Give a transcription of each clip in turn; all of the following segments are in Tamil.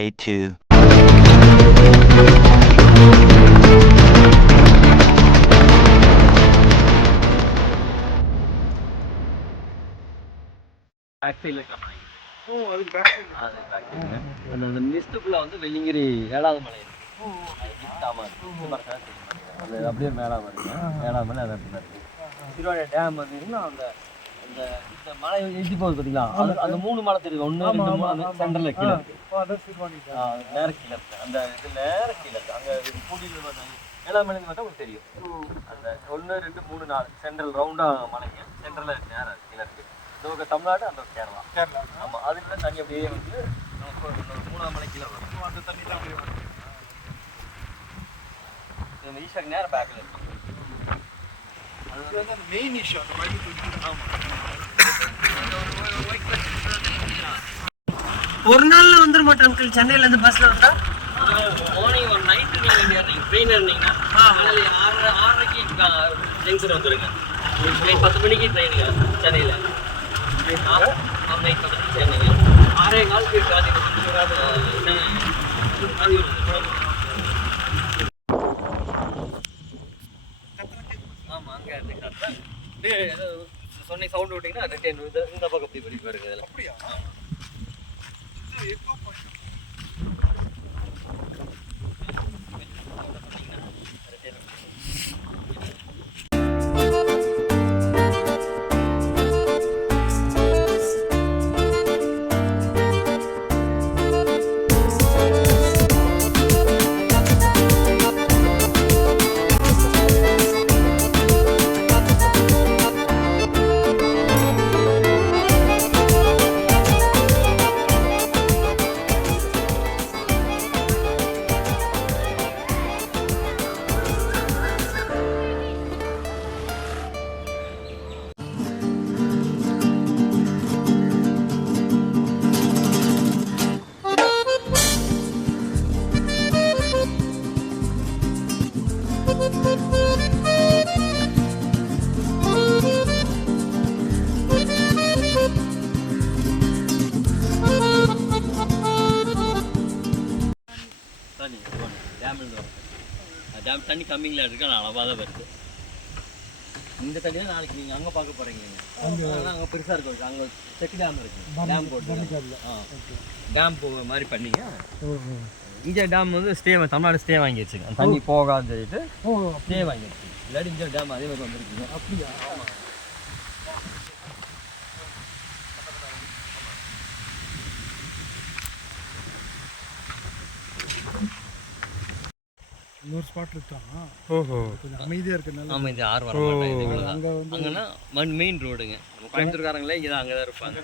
Day 2. அந்த லிஸ்ட்டுக்குள்ள வந்து வெள்ளிங்கிரி 7வது மலை இருக்கு. அது அப்படியே மேலே வருங்க. 7வது மலை அது அப்படின்னா இருக்கு. சிறுவாணி டேம் பார்த்தீங்கன்னா அந்த அந்த இந்த மலை எட்டி போகுது பார்த்தீங்களா, அந்த 3 மலை தெரியுது. 1 2 3 அந்த சென்டரில் கீழே இருக்கு. நேர கீழே இருக்கு. அந்த இது நேர கீழே இருக்கு. அங்கே கூட்டிட்டு பார்த்தா 7வது மலைன்னு பார்த்தா உங்களுக்கு தெரியும். அந்த 1 2 3 4 சென்ட்ரல் ரவுண்டாக மலைங்க சென்டரில் நேரம் கீழே இருக்கு. இந்த தமிழ்நாடு, அந்த கேரளா. ஆமாம், அதுக்குள்ள தண்ணி அப்படியே வந்து 3வது மலை கீழே வரும். அந்த தண்ணி தான் அப்படியே வரும். இந்த ஈஷாக்கு நேரம் பேக்கில் இருக்கு. அது வந்து அந்த மெயின் இஷ்யூ அந்த வழி. ஆமாம், ஒரு நாள்ல வந்துட மாட்டேன் அங்கிள். சென்னையில இருந்து பஸ்ல வந்தா மார்னிங் ஒரு நைட்டு நீங்கள் ஏறினீங்க ட்ரெயின் ஏறினீங்கன்னா 6:30க்கு ஜங்ஷன் வந்துடுங்க. 10 மணிக்கு ட்ரெயினுங்க சென்னையில். நைட் 10 மணிக்கு சேர்ந்தீங்க 6:15 காந்திபுரம். ஆமாம், அங்கே சொன்ன சவுண்ட் விட்டிங்கன்னா ரிட்டர்ன் இந்த பக்கம் அப்படி பண்ணி பாருங்க. அதில் அப்படியா? டேம் தண்ணி கம்மிங்களா இருக்கு, ஆனால் அளவாக தான் வருது. இந்த தண்ணி தான் நாளைக்கு நீங்கள் அங்கே பார்க்க போகிறீங்க. ஆனால் அங்கே பெருசாக இருக்கும். அங்கே செக் டேம் இருக்குது. டேம் போட்டு டேம் போகிற மாதிரி பண்ணிங்க. இங்கே டேம் வந்து ஸ்டே தமிழ்நாடு ஸ்டே வாங்கி வச்சுங்க. அந்த தண்ணி போகாதுன்னு சொல்லிட்டு ஸ்டே வாங்கி வச்சுங்க. இல்லாட்டி இந்த டேம் அதே மாதிரி வந்துருக்குங்க. அப்படியா? ஆமாம். இன்னொரு ஸ்பாட் இருக்காங்க. ஓஹோ, கொஞ்சம் அமைதியாக இருக்கிறதுனால. ஆமாம், இது 6 வர மாட்டாங்க. அங்கன்னா மெயின் ரோடுங்க. நம்ம கோயம்புத்தூர்காரங்களே இங்கே தான் அங்கே தான் இருப்பாங்க.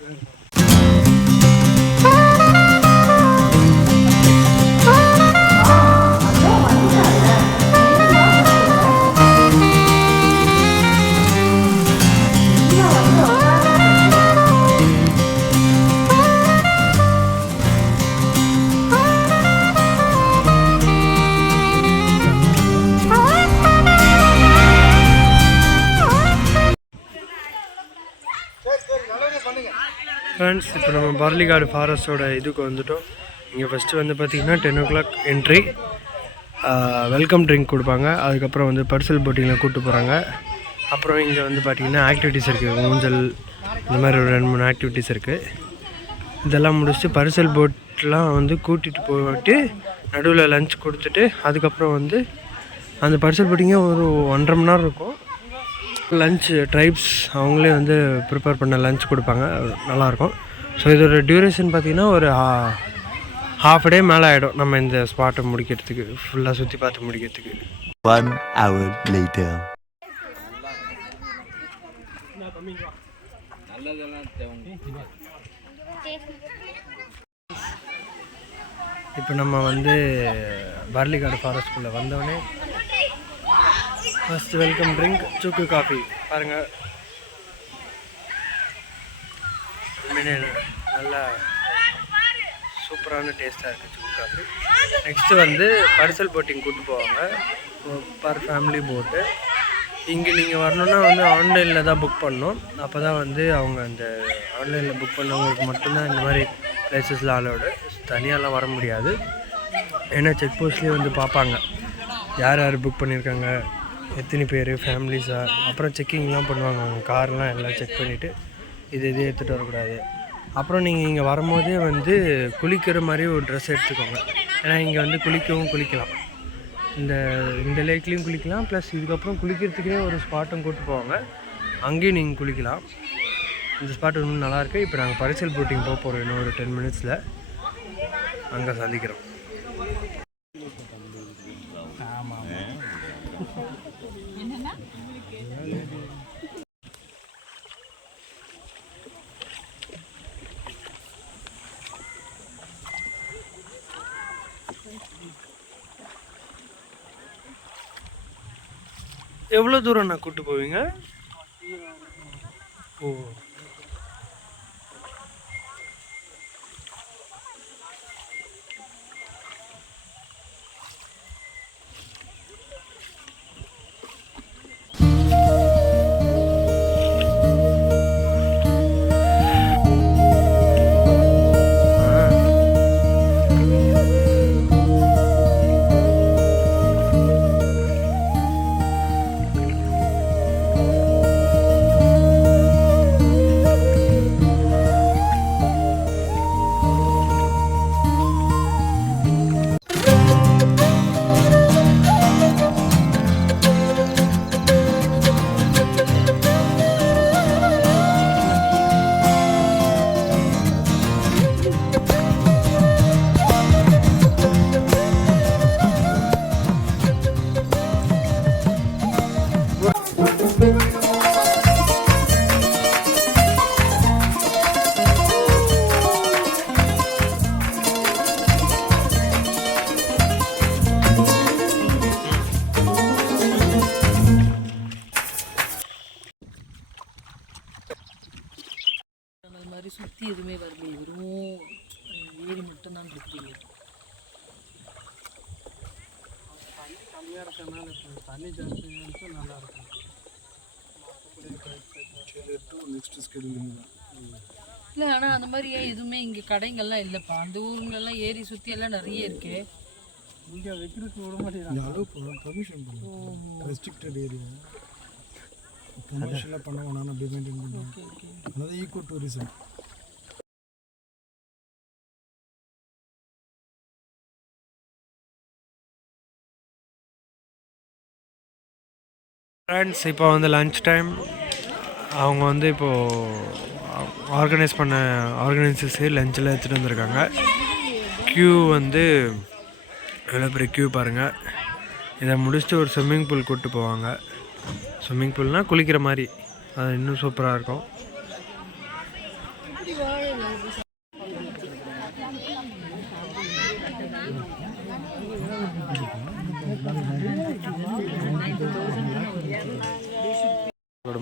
ஃப்ரெண்ட்ஸ், இப்போ நம்ம பர்லிகாடு ஃபாரஸ்ட்டோட இதுக்கு வந்துட்டோம். இங்கே ஃபஸ்ட்டு வந்து பார்த்திங்கன்னா 10 o'clock என்ட்ரி. வெல்கம் ட்ரிங்க் கொடுப்பாங்க. அதுக்கப்புறம் வந்து பர்சல் போட்டிங்கில் கூப்பிட்டு போகிறாங்க. அப்புறம் இங்கே வந்து பார்த்திங்கன்னா ஆக்டிவிட்டீஸ் இருக்குது. ஊஞ்சல் இந்த மாதிரி ஒரு 2-3 ஆக்டிவிட்டீஸ் இருக்குது. இதெல்லாம் முடிச்சுட்டு பர்சல் போட்லாம் வந்து கூட்டிகிட்டு போயிட்டு நடுவில் லஞ்ச் கொடுத்துட்டு அதுக்கப்புறம் வந்து அந்த பர்சல் போட்டிங்கே ஒரு 1.5 மணி நேரம் இருக்கும். லன்ச் ட்ரைப்ஸ் அவங்களே வந்து ப்ரிப்பேர் பண்ண லன்ச் கொடுப்பாங்க. நல்லாயிருக்கும். ஸோ இதோட டியூரேஷன் பார்த்திங்கன்னா ஒரு half a day மேலே ஆகிடும் நம்ம இந்த ஸ்பாட்டை முடிக்கிறதுக்கு, ஃபுல்லாக சுற்றி பார்த்து முடிக்கிறதுக்கு. 1 hour later. இப்போ நம்ம வந்து பர்லிகாடு ஃபாரஸ்ட்குள்ளே வந்தோடனே ஃபஸ்ட்டு வெல்கம் ட்ரிங்க் சுக்கு காஃபி பாருங்கள். நல்லா சூப்பரான டேஸ்ட்டாக இருக்குது சுக்கு காஃபி. நெக்ஸ்ட்டு வந்து பர்சல் போட்டிங் கூப்பிட்டு போவாங்க. பர் ஃபேமிலி போட்டு. இங்கே நீங்கள் வரணுன்னா வந்து ஆன்லைனில் தான் புக் பண்ணணும். அப்போ தான் வந்து அவங்க அந்த ஆன்லைனில் புக் பண்ணவங்களுக்கு மட்டும்தான் இந்த மாதிரி பிளேசஸில் அலோடு. தனியாலாம் வர முடியாது. ஏன்னா செக் போஸ்ட்லேயே வந்து பார்ப்பாங்க யார் யார் புக் பண்ணியிருக்காங்க, எத்தனை பேர் ஃபேமிலிஸாக. அப்புறம் செக்கிங்லாம் பண்ணுவாங்க, அவங்க கார்லாம் எல்லாம் செக் பண்ணிவிட்டு இது எடுத்துகிட்டு வரக்கூடாது. அப்புறம் நீங்கள் இங்கே வரும்போதே வந்து குளிக்கிற மாதிரி ஒரு ட்ரெஸ் எடுத்துக்கோங்க. ஏன்னா இங்கே வந்து குளிக்கலாம், இந்த லேக்லேயும் குளிக்கலாம். ப்ளஸ் இதுக்கப்புறம் குளிக்கிறதுக்குனே ஒரு ஸ்பாட்டும் கூப்பிட்டு போவாங்க, அங்கேயும் நீங்கள் குளிக்கலாம். இந்த ஸ்பாட் இன்னும் நல்லாயிருக்கு. இப்போ நாங்கள் பரிசல் போட்டிங் போக போகிறோம், இன்னும் ஒரு 10 மினிட்ஸில் அங்கே சந்திக்கிறோம். எவ்வளோ தூரம் நான் கூப்பிட்டு போவீங்க? ஓ, சுற்றி எதுவுமே வரல, வெறும் ஏரி மட்டும்தான் இருக்கீங்க. தண்ணி கம்மியாக இருக்கனால தண்ணி ஜாஸ்தியாக நல்லா இருக்கும். நெக்ஸ்ட் ஸ்கெடியூலிங் இல்லை, ஆனால் அந்த மாதிரி ஏன் எதுவுமே இங்கே கடைங்கள்லாம் இல்லைப்பா. அந்த ஊருங்களெல்லாம் ஏரி சுற்றி எல்லாம் நிறைய இருக்கு. இங்கே வைக்கிறதுக்கு விட மாட்டேங்கிறாங்க. பர்மிஷன் பண்ணுவோம், ரெஸ்ட்ரிக்டட் ஏரியா கமர்ஷியலாக பண்ண வேணாம் அப்படி மெயின்டைன் பண்ணுவாங்க. அதாவது ஈகோ டூரிசம். ஃப்ரெண்ட்ஸ், இப்போ வந்து லன்ச் டைம். அவங்க வந்து இப்போது ஆர்கனைஸ் பண்ண ஆர்கனைசர்ஸு லஞ்செல்லாம் எடுத்துகிட்டு வந்திருக்காங்க. க்யூ வந்து எவ்வளோ பெரிய க்யூ பாருங்கள். இதை முடிச்சுட்டு ஒரு ஸ்விம்மிங் பூல் கூப்பிட்டு போவாங்க. ஸ்விம்மிங் பூல்னால் குளிக்கிற மாதிரி, அது இன்னும் சூப்பராக இருக்கும்.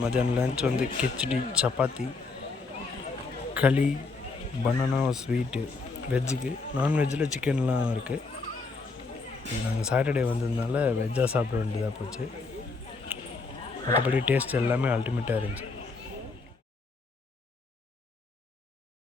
மத்தியானம் லன்ச் வந்து கிச்சடி, சப்பாத்தி, களி, பனானா ஸ்வீட்டு வெஜ்ஜுக்கு. நான்வெஜ்ஜில் சிக்கன்லாம் இருக்குது. நாங்கள் சாட்டர்டே வந்ததுனால வெஜ்ஜாக சாப்பிட வேண்டியதாக போச்சு. மற்றபடி டேஸ்ட் எல்லாமே அல்டிமேட்டாக இருந்துச்சு.